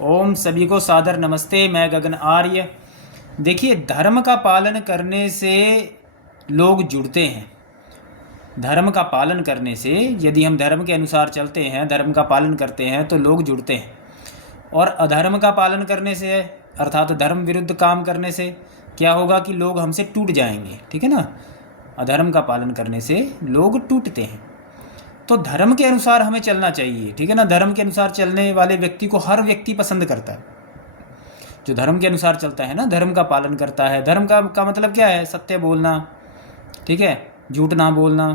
ओम सभी को सादर नमस्ते। मैं गगन आर्य। देखिए, धर्म का पालन करने से लोग जुड़ते हैं। धर्म का पालन करने से, यदि हम धर्म के अनुसार चलते हैं, धर्म का पालन करते हैं, तो लोग जुड़ते हैं। और अधर्म का पालन करने से, अर्थात धर्म विरुद्ध काम करने से क्या होगा कि लोग हमसे टूट जाएंगे। ठीक है ना। अधर्म का पालन करने से लोग टूटते हैं। तो धर्म के अनुसार हमें चलना चाहिए। ठीक है ना। धर्म के अनुसार चलने वाले व्यक्ति को हर व्यक्ति पसंद करता है। जो धर्म के अनुसार चलता है ना, धर्म का पालन करता है। धर्म का मतलब क्या है? सत्य बोलना, ठीक है, झूठ ना बोलना,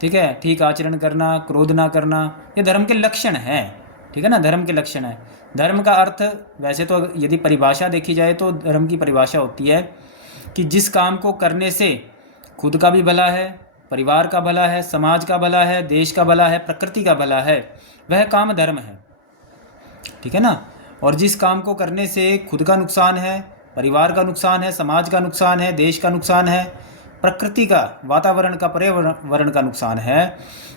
ठीक है, ठीक आचरण करना, क्रोध ना करना, ये धर्म के लक्षण हैं। ठीक है ना। धर्म के लक्षण है। धर्म का अर्थ, वैसे तो यदि परिभाषा देखी जाए तो धर्म की परिभाषा होती है कि जिस काम को करने से खुद का भी भला है, परिवार का भला है, समाज का भला है, देश का भला है, प्रकृति का भला है, वह काम धर्म है। ठीक है ना। और जिस काम को करने से खुद का नुकसान है, परिवार का नुकसान है, समाज का नुकसान है, देश का नुकसान है, प्रकृति का, वातावरण का, पर्यावरण का नुकसान है,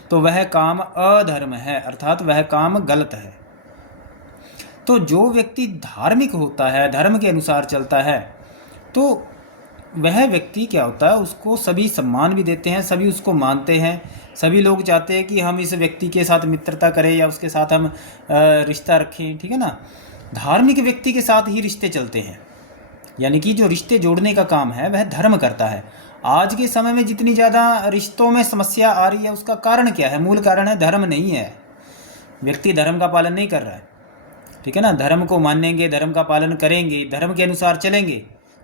तो वह काम अधर्म है, अर्थात वह काम गलत है। तो जो व्यक्ति धार्मिक होता है, धर्म के अनुसार चलता है, तो वह व्यक्ति क्या होता है, उसको सभी सम्मान भी देते हैं, सभी उसको मानते हैं, सभी लोग चाहते हैं कि हम इस व्यक्ति के साथ मित्रता करें या उसके साथ हम रिश्ता रखें। ठीक है ना। धार्मिक व्यक्ति के साथ ही रिश्ते चलते हैं, यानी कि जो रिश्ते जोड़ने का काम है वह धर्म करता है। आज के समय में जितनी ज़्यादा रिश्तों में समस्या आ रही है, उसका कारण क्या है? मूल कारण है धर्म नहीं है। व्यक्ति धर्म का पालन नहीं कर रहा है। ठीक है ना। धर्म को मानेंगे, धर्म का पालन करेंगे, धर्म के अनुसार चलेंगे,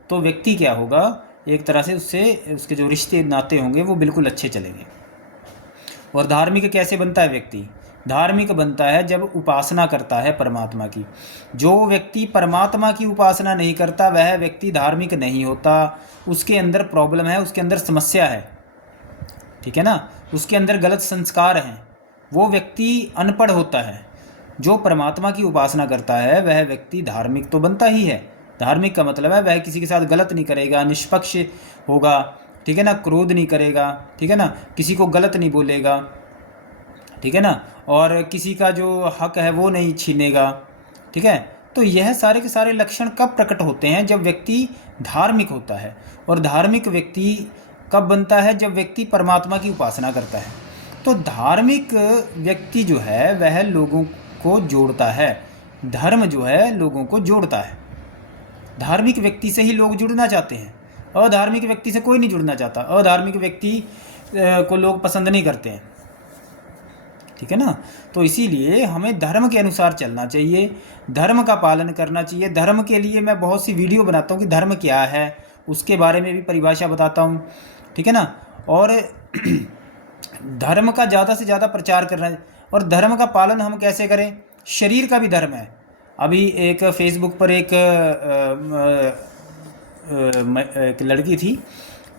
तो व्यक्ति क्या होगा, एक तरह से उसके जो रिश्ते नाते होंगे वो बिल्कुल अच्छे चलेंगे। और धार्मिक कैसे बनता है व्यक्ति? धार्मिक बनता है जब उपासना करता है परमात्मा की। जो व्यक्ति परमात्मा की उपासना नहीं करता वह व्यक्ति धार्मिक नहीं होता। उसके अंदर प्रॉब्लम है, उसके अंदर समस्या है। ठीक है ना। उसके अंदर गलत संस्कार हैं। वो व्यक्ति अनपढ़ होता है। जो परमात्मा की उपासना करता है वह व्यक्ति धार्मिक तो बनता ही है। धार्मिक का मतलब है वह किसी के साथ गलत नहीं करेगा, निष्पक्ष होगा। ठीक है ना। क्रोध नहीं करेगा। ठीक है ना। किसी को गलत नहीं बोलेगा। ठीक है ना। और किसी का जो हक है वो नहीं छीनेगा। ठीक है। तो यह सारे के सारे लक्षण कब प्रकट होते हैं? जब व्यक्ति धार्मिक होता है। और धार्मिक व्यक्ति कब बनता है? जब व्यक्ति परमात्मा की उपासना करता है। तो धार्मिक व्यक्ति जो है वह लोगों को जोड़ता है। धर्म जो है लोगों को जोड़ता है। धार्मिक व्यक्ति से ही लोग जुड़ना चाहते हैं। अधार्मिक व्यक्ति से कोई नहीं जुड़ना चाहता। अधार्मिक व्यक्ति को लोग पसंद नहीं करते हैं। ठीक है ना। तो इसीलिए हमें धर्म के अनुसार चलना चाहिए, धर्म का पालन करना चाहिए। धर्म के लिए मैं बहुत सी वीडियो बनाता हूँ कि धर्म क्या है, उसके बारे में भी परिभाषा बताता हूँ। ठीक है ना। और धर्म का ज़्यादा से ज़्यादा प्रचार करना है। और धर्म का पालन हम कैसे करें? शरीर का भी धर्म है। अभी एक फेसबुक पर एक लड़की थी,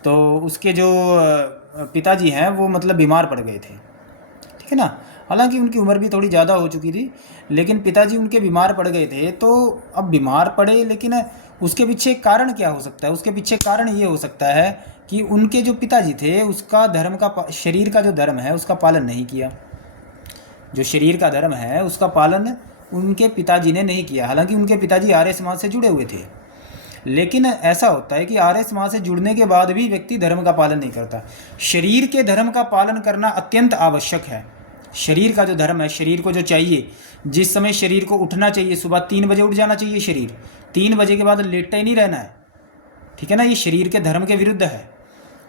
तो उसके जो पिताजी हैं वो मतलब बीमार पड़ गए थे। ठीक है ना। हालांकि उनकी उम्र भी थोड़ी ज़्यादा हो चुकी थी, लेकिन पिताजी उनके बीमार पड़ गए थे। तो अब बीमार पड़े, लेकिन उसके पीछे कारण क्या हो सकता है? उसके पीछे कारण ये हो सकता है कि उनके जो पिताजी थे उसका धर्म का, शरीर का जो धर्म है उसका पालन नहीं किया। जो शरीर का धर्म है उसका पालन उनके पिताजी ने नहीं किया। हालांकि उनके पिताजी आर्य समाज से जुड़े हुए थे, लेकिन ऐसा होता है कि आर्य समाज से जुड़ने के बाद भी व्यक्ति धर्म का पालन नहीं करता। शरीर के धर्म का पालन करना अत्यंत आवश्यक है। शरीर का जो धर्म है, शरीर को जो चाहिए, जिस समय शरीर को उठना चाहिए, सुबह 3 बजे उठ जाना चाहिए शरीर, 3 बजे के बाद लेटा ही नहीं रहना है। ठीक है ना। ये शरीर के धर्म के विरुद्ध है।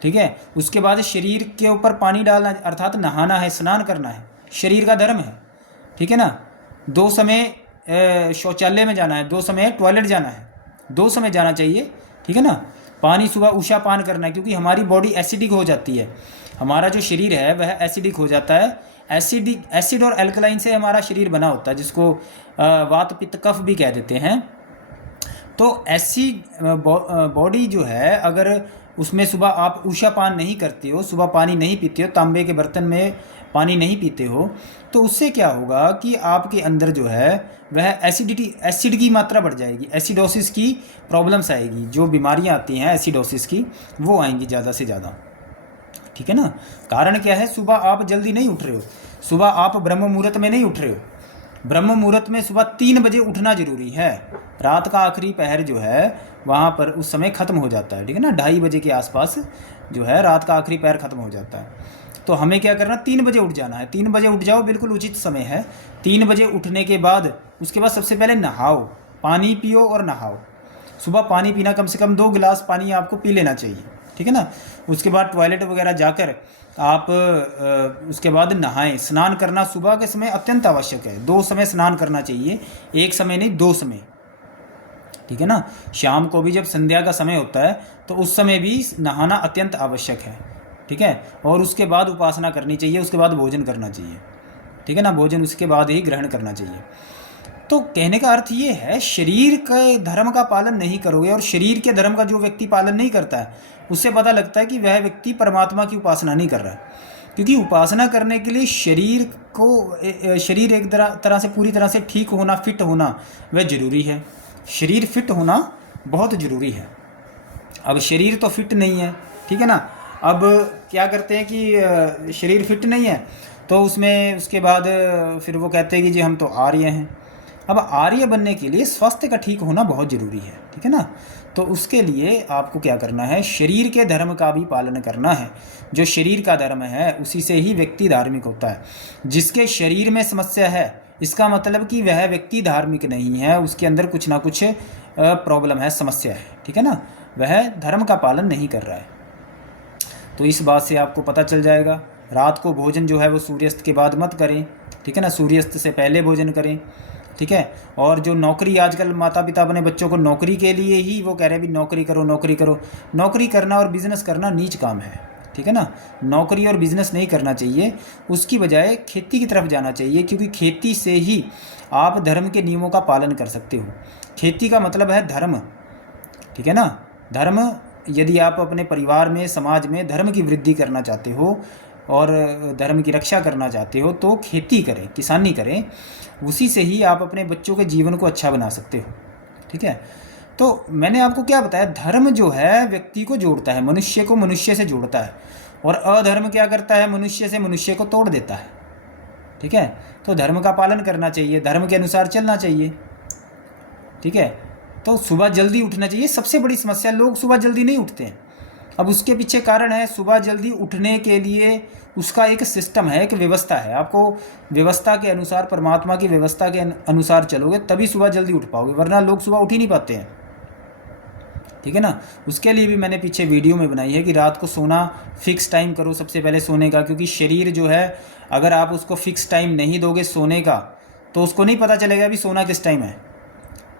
ठीक है। उसके बाद शरीर के ऊपर पानी डालना, अर्थात नहाना है, स्नान करना है, शरीर का धर्म है। ठीक है ना। 2 समय शौचालय में जाना है, 2 समय टॉयलेट जाना है, 2 समय जाना चाहिए। ठीक है ना। पानी सुबह उषा पान करना है, क्योंकि हमारी बॉडी एसिडिक हो जाती है। हमारा जो शरीर है वह एसिडिक हो जाता है। एसिड और एल्कलाइन से हमारा शरीर बना होता है, जिसको वात पित्त कफ भी कह देते हैं। तो ऐसी बॉडी जो है, अगर उसमें सुबह आप उषा पान नहीं करते हो, सुबह पानी नहीं पीते हो, तांबे के बर्तन में पानी नहीं पीते हो, तो उससे क्या होगा कि आपके अंदर जो है वह एसिड की मात्रा बढ़ जाएगी। एसिडोसिस की प्रॉब्लम्स आएगी। जो बीमारियां आती हैं एसिडोसिस की, वो आएंगी ज़्यादा से ज़्यादा। ठीक है ना। कारण क्या है? सुबह आप जल्दी नहीं उठ रहे हो, सुबह आप ब्रह्म मुहूर्त में नहीं उठ रहे हो। ब्रह्म मुहूर्त में सुबह 3 बजे उठना जरूरी है। रात का आखिरी पहर जो है वहाँ पर उस समय ख़त्म हो जाता है, ठीक है ना, 2:30 बजे के आसपास जो है रात का आखिरी पहर ख़त्म हो जाता है। तो हमें क्या करना, 3 बजे उठ जाना है। 3 बजे उठ जाओ, बिल्कुल उचित समय है। 3 बजे उठने के बाद उसके बाद सबसे पहले नहाओ, पानी पियो और नहाओ। सुबह पानी पीना, कम से कम 2 गिलास पानी आपको पी लेना चाहिए, ठीक है ना। उसके बाद टॉयलेट वगैरह जाकर आप उसके बाद नहाएं। स्नान करना सुबह के समय अत्यंत आवश्यक है। 2 समय स्नान करना चाहिए, एक समय नहीं, 2 समय, ठीक है ना। शाम को भी जब संध्या का समय होता है तो उस समय भी नहाना अत्यंत आवश्यक है, ठीक है। और उसके बाद उपासना करनी चाहिए, उसके बाद भोजन करना चाहिए, ठीक है ना। भोजन उसके बाद ही ग्रहण करना चाहिए। तो कहने का अर्थ ये है, शरीर के धर्म का पालन नहीं करोगे, और शरीर के धर्म का जो व्यक्ति पालन नहीं करता है उससे पता लगता है कि वह व्यक्ति परमात्मा की उपासना नहीं कर रहा है। क्योंकि उपासना करने के लिए शरीर एक तरह से पूरी तरह से ठीक होना, फिट होना वह जरूरी है। शरीर फिट होना बहुत ज़रूरी है। अब शरीर तो फिट नहीं है, ठीक है ना। अब क्या करते हैं कि शरीर फिट नहीं है तो उसमें उसके बाद फिर वो कहते हैं कि जी हम तो आर्य हैं। अब आर्य बनने के लिए स्वास्थ्य का ठीक होना बहुत ज़रूरी है, ठीक है ना। तो उसके लिए आपको क्या करना है, शरीर के धर्म का भी पालन करना है। जो शरीर का धर्म है उसी से ही व्यक्ति धार्मिक होता है। जिसके शरीर में समस्या है इसका मतलब कि वह व्यक्ति धार्मिक नहीं है, उसके अंदर कुछ ना कुछ प्रॉब्लम है, समस्या है, ठीक है ना। वह धर्म का पालन नहीं कर रहा है। तो इस बात से आपको पता चल जाएगा। रात को भोजन जो है वो सूर्यास्त के बाद मत करें, ठीक है ना, सूर्यास्त से पहले भोजन करें, ठीक है। और जो नौकरी, आजकल माता पिता अपने बच्चों को नौकरी के लिए ही वो कह रहे हैं भी नौकरी करो, नौकरी करो। नौकरी करना और बिज़नेस करना नीच काम है, ठीक है ना। नौकरी और बिज़नेस नहीं करना चाहिए, उसकी बजाय खेती की तरफ जाना चाहिए, क्योंकि खेती से ही आप धर्म के नियमों का पालन कर सकते हो। खेती का मतलब है धर्म, ठीक है ना। धर्म, यदि आप अपने परिवार में, समाज में धर्म की वृद्धि करना चाहते हो और धर्म की रक्षा करना चाहते हो तो खेती करें, किसानी करें। उसी से ही आप अपने बच्चों के जीवन को अच्छा बना सकते हो, ठीक है। तो मैंने आपको क्या बताया, धर्म जो है व्यक्ति को जोड़ता है, मनुष्य को मनुष्य से जोड़ता है, और अधर्म क्या करता है, मनुष्य से मनुष्य को तोड़ देता है, ठीक है। तो धर्म का पालन करना चाहिए, धर्म के अनुसार चलना चाहिए, ठीक है। तो सुबह जल्दी उठना चाहिए। सबसे बड़ी समस्या, लोग सुबह जल्दी नहीं उठते हैं। अब उसके पीछे कारण है, सुबह जल्दी उठने के लिए उसका एक सिस्टम है, एक व्यवस्था है। आपको व्यवस्था के अनुसार, परमात्मा की व्यवस्था के अनुसार चलोगे तभी सुबह जल्दी उठ पाओगे, वरना लोग सुबह उठ ही नहीं पाते हैं, ठीक है ना। उसके लिए भी मैंने पीछे वीडियो में बनाई है कि रात को सोना फिक्स टाइम करो सबसे पहले सोने का। क्योंकि शरीर जो है, अगर आप उसको फिक्स टाइम नहीं दोगे सोने का तो उसको नहीं पता चलेगा भी सोना किस टाइम है,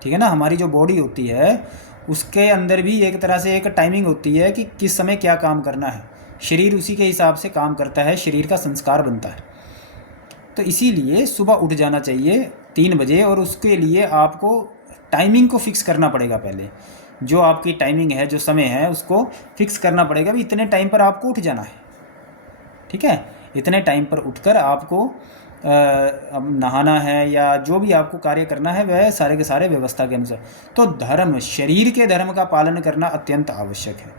ठीक है ना। हमारी जो बॉडी होती है उसके अंदर भी एक तरह से एक टाइमिंग होती है कि किस समय क्या काम करना है। शरीर उसी के हिसाब से काम करता है, शरीर का संस्कार बनता है। तो इसीलिए सुबह उठ जाना चाहिए 3 बजे, और उसके लिए आपको टाइमिंग को फिक्स करना पड़ेगा। पहले जो आपकी टाइमिंग है, जो समय है, उसको फिक्स करना पड़ेगा भी इतने टाइम पर आपको उठ जाना है, ठीक है। इतने टाइम पर उठकर आपको अब नहाना है या जो भी आपको कार्य करना है वह सारे के सारे व्यवस्था के अनुसार। तो धर्म, शरीर के धर्म का पालन करना अत्यंत आवश्यक है।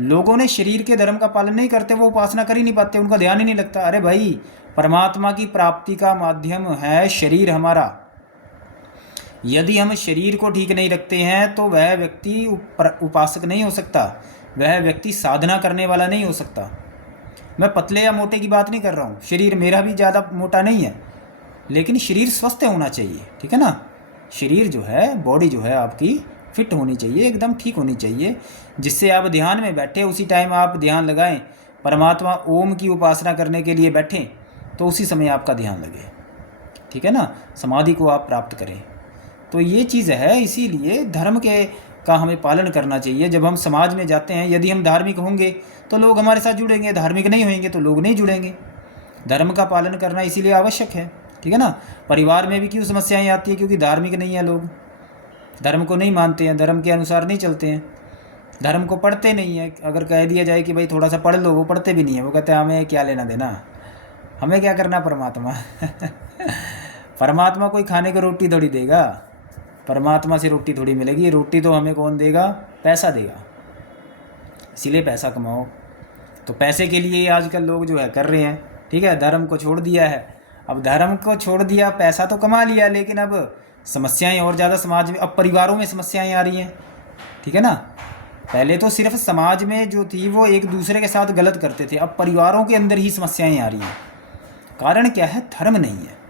लोगों ने शरीर के धर्म का पालन नहीं करते, वो उपासना कर ही नहीं पाते, उनका ध्यान ही नहीं लगता। अरे भाई, परमात्मा की प्राप्ति का माध्यम है शरीर हमारा। यदि हम शरीर को ठीक नहीं रखते हैं तो वह व्यक्ति उपासक नहीं हो सकता, वह व्यक्ति साधना करने वाला नहीं हो सकता। मैं पतले या मोटे की बात नहीं कर रहा हूँ, शरीर मेरा भी ज़्यादा मोटा नहीं है, लेकिन शरीर स्वस्थ होना चाहिए, ठीक है ना। शरीर जो है, बॉडी जो है आपकी फिट होनी चाहिए, एकदम ठीक होनी चाहिए, जिससे आप ध्यान में बैठे उसी टाइम आप ध्यान लगाएं, परमात्मा ओम की उपासना करने के लिए बैठें तो उसी समय आपका ध्यान लगे, ठीक है ना। समाधि को आप प्राप्त करें। तो ये चीज़ है, इसीलिए धर्म का हमें पालन करना चाहिए। जब हम समाज में जाते हैं, यदि हम धार्मिक होंगे तो लोग हमारे साथ जुड़ेंगे, धार्मिक नहीं होंगे तो लोग नहीं जुड़ेंगे। धर्म का पालन करना इसीलिए आवश्यक है, ठीक है ना। परिवार में भी क्यों समस्याएं आती है, क्योंकि धार्मिक नहीं है लोग, धर्म को नहीं मानते हैं, धर्म के अनुसार नहीं चलते हैं, धर्म को पढ़ते नहीं है। अगर कह दिया जाए कि भाई थोड़ा सा पढ़ लो, वो पढ़ते भी नहीं है, वो कहते हैं हमें क्या लेना देना, हमें क्या करना परमात्मा। परमात्मा कोई खाने को रोटी थोड़ी देगा, परमात्मा से रोटी थोड़ी मिलेगी। रोटी तो हमें कौन देगा, पैसा देगा, इसीलिए पैसा कमाओ। तो पैसे के लिए आजकल लोग जो है कर रहे हैं, ठीक है, धर्म को छोड़ दिया है, अब धर्म को छोड़ दिया, पैसा तो कमा लिया, लेकिन अब समस्याएं और ज़्यादा समाज में, अब परिवारों में समस्याएं आ रही हैं। ठीक है ना, पहले तो सिर्फ समाज में जो थी वो एक दूसरे के साथ गलत करते थे, अब परिवारों के अंदर ही समस्याएं आ रही हैं। कारण क्या है? धर्म नहीं है।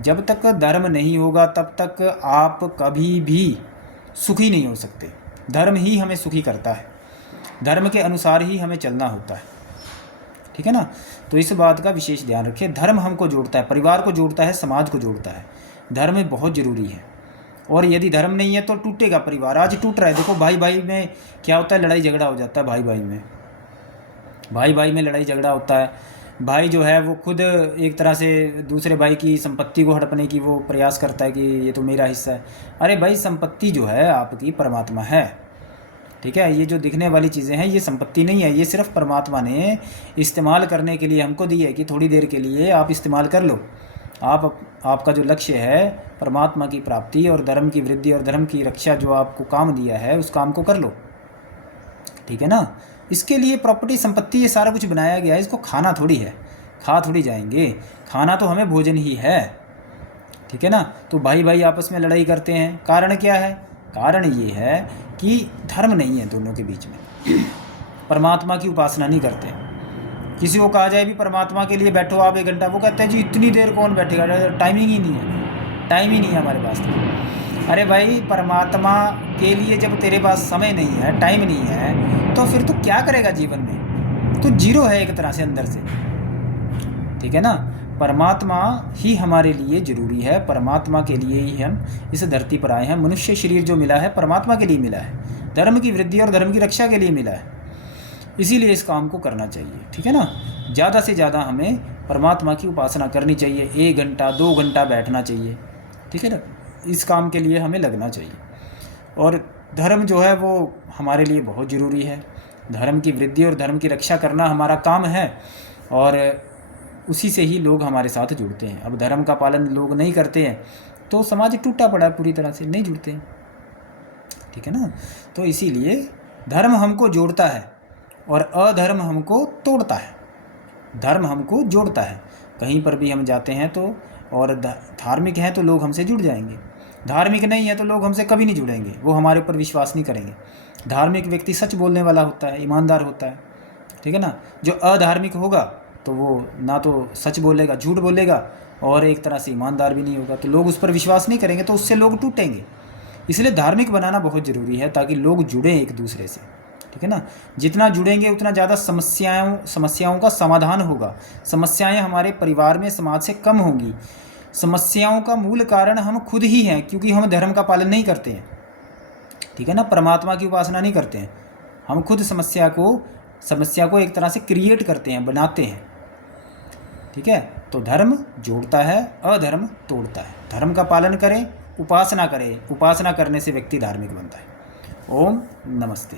जब तक धर्म नहीं होगा तब तक आप कभी भी सुखी नहीं हो सकते। धर्म ही हमें सुखी करता है, धर्म के अनुसार ही हमें चलना होता है। ठीक है ना, तो इस बात का विशेष ध्यान रखिए। धर्म हमको जोड़ता है, परिवार को जोड़ता है, समाज को जोड़ता है। धर्म बहुत ज़रूरी है, और यदि धर्म नहीं है तो टूटेगा परिवार। आज टूट रहा है, देखो भाई भाई में क्या होता है, लड़ाई झगड़ा हो जाता है। भाई भाई में लड़ाई झगड़ा होता है। भाई जो है वो खुद एक तरह से दूसरे भाई की संपत्ति को हड़पने की वो प्रयास करता है कि ये तो मेरा हिस्सा है। अरे भाई, संपत्ति जो है आपकी परमात्मा है। ठीक है, ये जो दिखने वाली चीज़ें हैं ये संपत्ति नहीं है, ये सिर्फ परमात्मा ने इस्तेमाल करने के लिए हमको दी है कि थोड़ी देर के लिए आप इस्तेमाल कर लो। आपका जो लक्ष्य है परमात्मा की प्राप्ति और धर्म की वृद्धि और धर्म की रक्षा, जो आपको काम दिया है उस काम को कर लो। ठीक है ना, इसके लिए प्रॉपर्टी संपत्ति ये सारा कुछ बनाया गया है, इसको खाना थोड़ी है, खा थोड़ी जाएंगे। खाना तो हमें भोजन ही है। ठीक है ना, तो भाई भाई आपस में लड़ाई करते हैं, कारण क्या है? कारण ये है कि धर्म नहीं है दोनों के बीच में, परमात्मा की उपासना नहीं करते। किसी को कहा जाए भी परमात्मा के लिए बैठो आप 1 घंटा, वो कहते हैं जी इतनी देर कौन बैठेगा, टाइमिंग ही नहीं है, टाइम ही नहीं है हमारे पास तो। अरे भाई, परमात्मा के लिए जब तेरे पास समय नहीं है, टाइम नहीं है, तो फिर तू क्या करेगा जीवन में? तू जीरो है एक तरह से अंदर से। ठीक है ना, परमात्मा ही हमारे लिए ज़रूरी है, परमात्मा के लिए ही हम इस धरती पर आए हैं। मनुष्य शरीर जो मिला है परमात्मा के लिए मिला है, धर्म की वृद्धि और धर्म की रक्षा के लिए मिला है, इसीलिए इस काम को करना चाहिए। ठीक है ना, ज़्यादा से ज़्यादा हमें परमात्मा की उपासना करनी चाहिए, 1 घंटा 2 घंटा बैठना चाहिए। ठीक है ना, इस काम के लिए हमें लगना चाहिए। और धर्म जो है वो हमारे लिए बहुत ज़रूरी है, धर्म की वृद्धि और धर्म की रक्षा करना हमारा काम है, और उसी से ही लोग हमारे साथ जुड़ते हैं। अब धर्म का पालन लोग नहीं करते हैं तो समाज टूटा पड़ा है, पूरी तरह से नहीं जुड़ते हैं। ठीक है ना, तो इसीलिए धर्म हमको जोड़ता है और अधर्म हमको तोड़ता है। धर्म हमको जोड़ता है, कहीं पर भी हम जाते हैं तो, और धार्मिक हैं तो लोग हमसे जुड़ जाएंगे, धार्मिक नहीं है तो लोग हमसे कभी नहीं जुड़ेंगे, वो हमारे ऊपर विश्वास नहीं करेंगे। धार्मिक व्यक्ति सच बोलने वाला होता है, ईमानदार होता है। ठीक है ना, जो अधार्मिक होगा तो वो ना तो सच बोलेगा, झूठ बोलेगा, और एक तरह से ईमानदार भी नहीं होगा, तो लोग उस पर विश्वास नहीं करेंगे, तो उससे लोग टूटेंगे। इसलिए धार्मिक बनाना बहुत ज़रूरी है ताकि लोग जुड़ें एक दूसरे से। ठीक है ना, जितना जुड़ेंगे उतना ज़्यादा समस्याओं का समाधान होगा, समस्याएं हमारे परिवार में समाज से कम होंगी। समस्याओं का मूल कारण हम खुद ही हैं, क्योंकि हम धर्म का पालन नहीं करते हैं। ठीक है ना, परमात्मा की उपासना नहीं करते हैं, हम खुद समस्या को एक तरह से क्रिएट करते हैं, बनाते हैं। ठीक है, तो धर्म जोड़ता है, अधर्म तोड़ता है। धर्म का पालन करें, उपासना करें, उपासना करने से व्यक्ति धार्मिक बनता है। ओम नमस्ते।